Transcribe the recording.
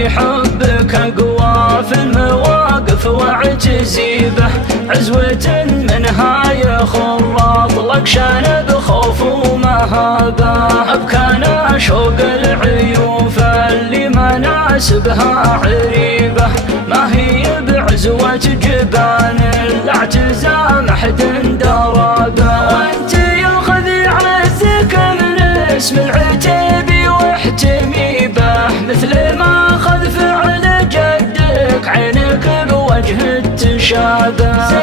في حبك أقوى في المواقف واعتزيبه، عزوة منها يخراط لك شان بخوف ومهابه، أبكانا شوق العيوف اللي مناسبها عريبة، ما هي بعزوة جبان الاعتزام أحد درابه، وانت ياخذ عزك من اسم العتيبي واحتمي به، مثل ما أخذ فعل جدك عينك بوجه التشابه.